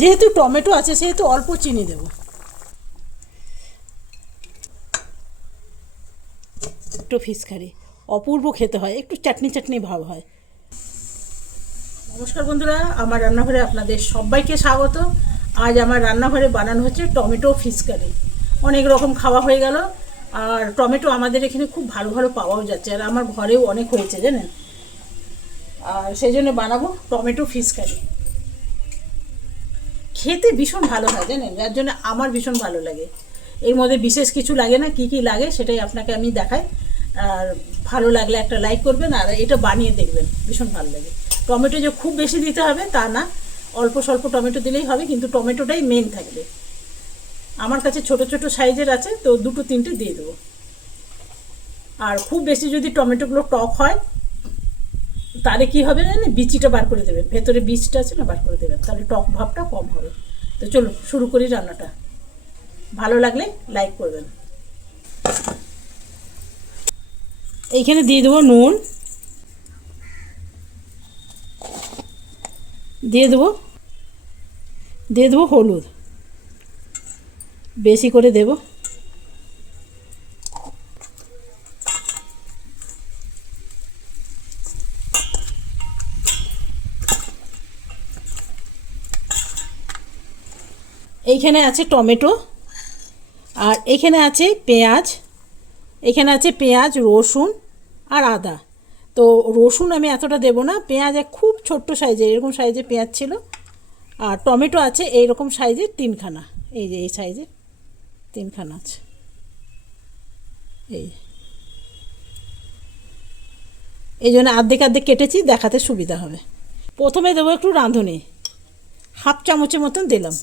যেহেতু টমেটো আছে, সেহেতু অল্প চিনি দেব। একটু ফিস কারি অপূর্ব খেতে হয়, একটু চাটনি চাটনি ভাব হয়। নমস্কার বন্ধুরা, আমার রান্নাঘরে আপনাদের সবাইকে স্বাগত। আজ আমার রান্নাঘরে বানানো হচ্ছে টমেটো ফিস কারি অনেক রকম খাওয়া হয়ে গেল, আর টমেটো আমাদের এখানে খুব ভালো ভালো পাওয়াও যাচ্ছে, আর আমার ঘরেও অনেক হয়েছে, জানেন? আর সেই জন্য বানাবো টমেটো ফিস কারি খেতে ভীষণ ভালো হয়, জানেন? যার জন্য আমার ভীষণ ভালো লাগে। এর মধ্যে বিশেষ কিছু লাগে না, কি কি লাগে সেটাই আপনাকে আমি দেখাই। আর ভালো লাগলে একটা লাইক করবেন, আর এটা বানিয়ে দেখবেন, ভীষণ ভালো লাগে। টমেটো যে খুব বেশি দিতে হবে, তা না। অল্প স্বল্প টমেটো দিলেই হবে, কিন্তু টমেটোটাই মেন থাকবে। আমার কাছে ছোট ছোট সাইজের আছে, তো দুটো তিনটে দিয়ে দেবো। আর খুব বেশি যদি টমেটোগুলো টক হয় তাহলে কি হবে না বিচিটা বার করে দেবেন। ভেতরে বীজটা আছে না, বার করে দেবেন। তাহলে টক ভাবটা কম হবে। তো চলুন, শুরু করি রান্নাটা। ভালো লাগলে লাইক করবেন। এইখানে দিয়ে দেবো নুন। দিয়ে দেবো দিয়ে দেবো হলুদ। বেশি করে দেবো। এইখানে আছে টমেটো, আর এখানে আছে পেঁয়াজ এখানে আছে পেঁয়াজ, রসুন আর আদা। তো রসুন আমি এতটা দেবো না, পেঁয়াজ এক খুব ছোট্ট সাইজের, এরকম সাইজে পেঁয়াজ ছিল। আর টমেটো আছে এই রকম সাইজের তিনখানা, এই যে, এই সাইজের তিনখানা আছে। এই। এই জন্য আর্ধেক আর্ধেক কেটেছি, দেখাতে সুবিধা হবে। প্রথমে দেবো একটু রাঁধুনি, হাফ চামচের মতন দিলাম।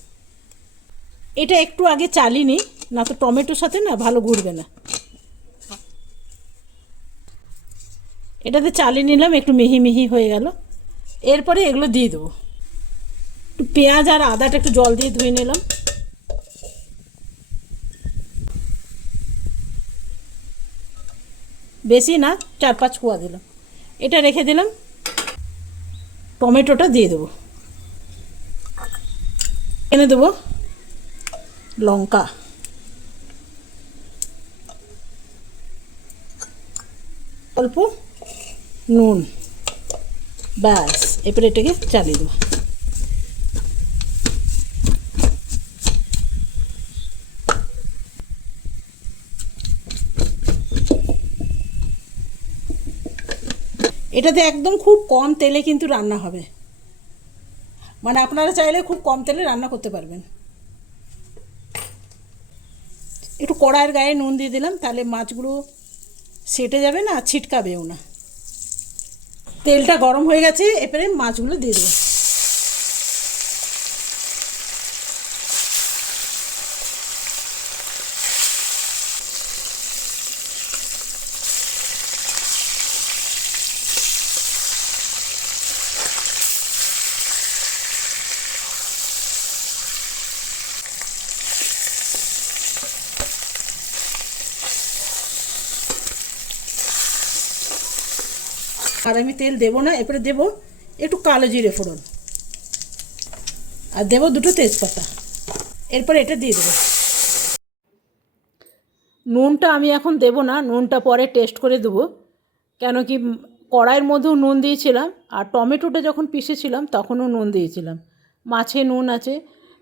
এটা একটু আগে চালিনি না তো টমেটোর সাথে না ভালো ঘুরবে না। এটাতে চালিয়ে নিলাম, একটু মিহি মিহি হয়ে গেল। এরপরে এগুলো দিয়ে দেবো। একটু পেঁয়াজ আর আদাটা একটু জল দিয়ে ধুয়ে নিলাম। বেশি না, চার পাঁচ কুয়া দিলাম। এটা রেখে দিলাম। টমেটোটা দিয়ে দেবো। এনে দেবো। লঙ্কা। অল্প নুন। ব্যাস এরপরে এটাকে চালিয়ে দেবো। এটাতে একদম খুব কম তেলে কিন্তু রান্না হবে। মানে আপনারা চাইলে খুব কম তেলে রান্না করতে পারবেন। একটু কড়াইয়ের গায়ে নুন দিয়ে দিলাম, তাহলে মাছগুলো সেটে যাবে না, ছিটকাবেও না। তেলটা গরম হয়ে গেছে, এবারে মাছগুলো দিয়ে দেবো। আর আমি তেল দেবো না, এরপরে দেবো একটু কালো জিরে ফোড়ন। আর দেবো দুটো তেজপাতা। এরপরে এটা দিয়ে দেবো। নুনটা আমি এখন দেবো না, নুনটা পরে টেস্ট করে দেবো। কেন কি কড়াইয়ের মধ্যেও নুন দিয়েছিলাম, আর টমেটোটা যখন পিষেছিলাম তখনও নুন দিয়েছিলাম। মাছে নুন আছে,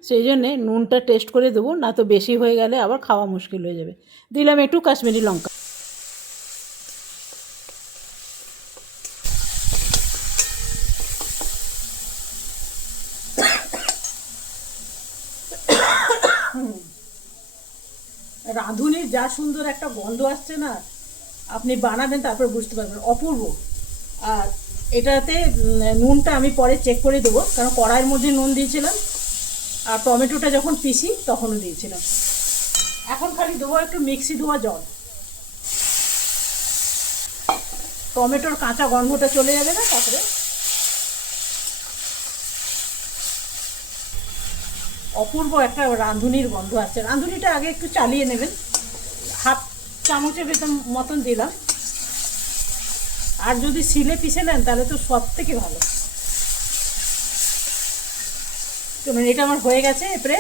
সেই জন্যে নুনটা টেস্ট করে দেবো, না তো বেশি হয়ে গেলে আবার খাওয়া মুশকিল হয়ে যাবে। দিলাম একটু কাশ্মীরি লঙ্কা। রাঁধুনির যা সুন্দর একটা গন্ধ আসছে না, আপনি বানাবেন তারপর বুঝতে পারবেন, অপূর্ব। আর এটাতে নুনটা আমি পরে চেক করে দেবো, কারণ কড়াইয়ের মধ্যে নুন দিয়েছিলাম, আর টমেটোটা যখন পিসি তখনও দিয়েছিলাম। এখন খালি দেবো একটু মিক্সি ধোয়া জল। টমেটোর কাঁচা গন্ধটা চলে যাবে না তারপরে? অপূর্ব একটা রাঁধুনির গন্ধ আছে। রাঁধুনিটা আগে একটু চালিয়ে নেবেন। হাফ চামচের ভেতর মতন দিলাম। আর যদি সিলে পিষে নেন, তাহলে তো সব থেকে ভালো। চলুন এটা আমার হয়ে গেছে। এরপরে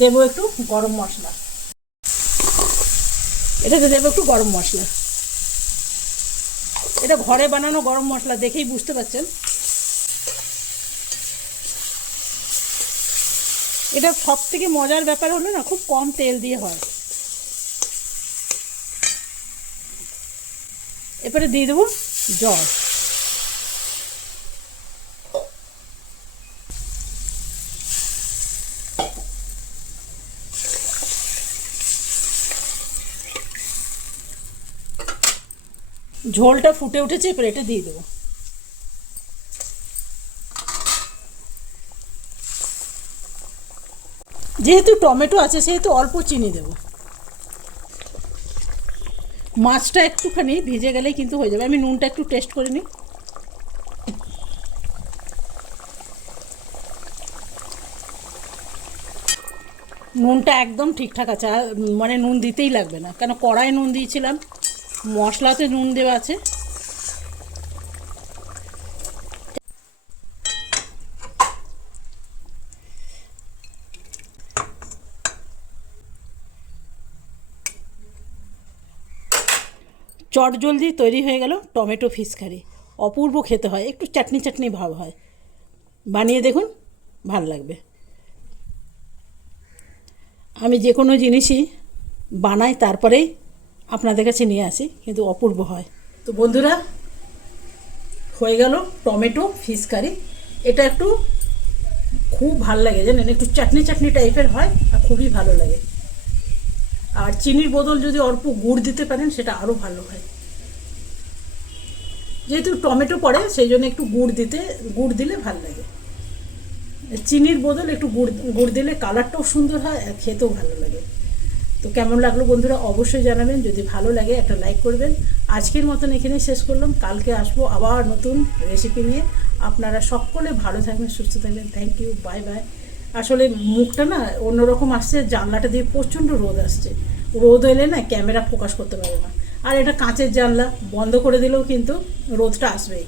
দেবো একটু গরম মশলা। এটাতে দেবো একটু গরম মশলা। এটা ঘরে বানানো গরম মশলা দেখেই বুঝতে পারছেন। এটা সব থেকে মজার ব্যাপার হলো না, খুব কম তেল দিয়ে হয়। এরপরে দিয়ে দেবো জল। ঝোলটা ফুটে উঠেছে, এরপরে এটা দিয়ে দেবো। যেহেতু টমেটো আছে, সেহেতু অল্প চিনি দেবো। মাছটা একটুখানি ভিজে গেলেই কিন্তু হয়ে যাবে। আমি নুনটা একটু টেস্ট করে নিই। নুনটা একদম ঠিকঠাক আছে। আর মানে নুন দিতেই লাগবে না। কেন কড়াই নুন দিয়েছিলাম, মশলাতে নুন দেওয়া আছে। চট জলদি তৈরি হয়ে গেল টমেটো ফিশ কারি। অপূর্ব খেতে হয়, একটু চাটনি চাটনি ভাব হয়। বানিয়ে দেখুন, ভালো লাগবে। আমি যে কোনো জিনিসই বানাই তারপরেই আপনাদের কাছে নিয়ে আসি, কিন্তু অপূর্ব হয়। তো বন্ধুরা, হয়ে গেল টমেটো ফিশ কারি। এটা একটু খুব ভালো লাগে, জানেন? একটু চাটনি চাটনি টাইপের হয় আর খুবই ভালো লাগে। আর চিনির বদল যদি অল্প গুড় দিতে পারেন, সেটা আরও ভালো হয়। যেহেতু টমেটো পড়ে, সেই জন্য একটু গুড় দিতে, গুড় দিলে ভালো লাগে। চিনির বদল একটু গুড় গুড় দিলে কালারটাও সুন্দর হয়, আর খেতেও ভালো লাগে। তো কেমন লাগল বন্ধুরা, অবশ্যই জানাবেন। যদি ভালো লাগে, একটা লাইক করবেন। আজকের মতন এখানেই শেষ করলাম। কালকে আসব আবার নতুন রেসিপি নিয়ে। আপনারা সকলে ভালো থাকবেন, সুস্থ থাকবেন। Thank you, bye bye. আসলে মুখটা না অন্যরকম আসছে, জানলাটা দিয়ে প্রচণ্ড রোদ আসছে। রোদ এলে না ক্যামেরা ফোকাস করতে পারবে না। আর এটা কাঁচের জানলা, বন্ধ করে দিলেও কিন্তু রোদটা আসবেই।